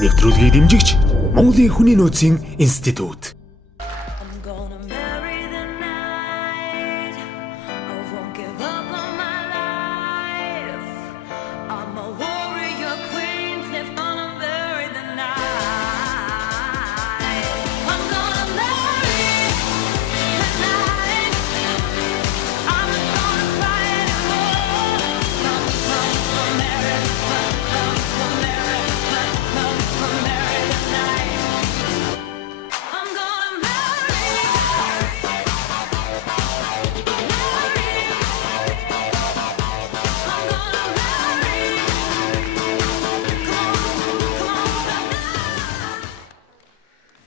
нэвтрүүлгийг дэмжигч Монголын хүний нөөцийн институт. I'm gonna marry the night. I won't give up on my life. I'm a warrior queen, live gonna marry the night. I'm gonna marry the night. I'm not gonna cry anymore. I'm marry the night. I'm gonna marry.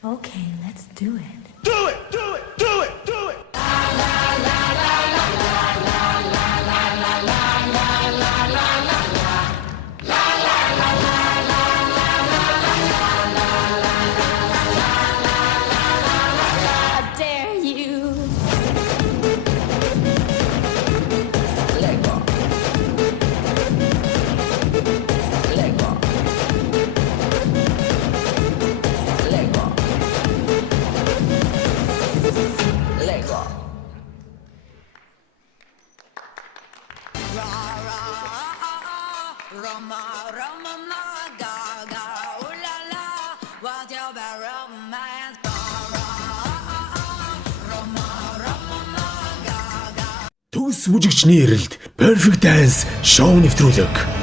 Okay, let's do it. Do it, do it, do it, do it. I dare you. Lego. Lego. Lego. Lego. Roma, Roma, ma, ga, ga, ooh la la. What's your bad romance? Roma, Roma, ma, ga, ga. Төгс бүжигчний эрэлд Perfect Dance шоу нэвтрүүлэг.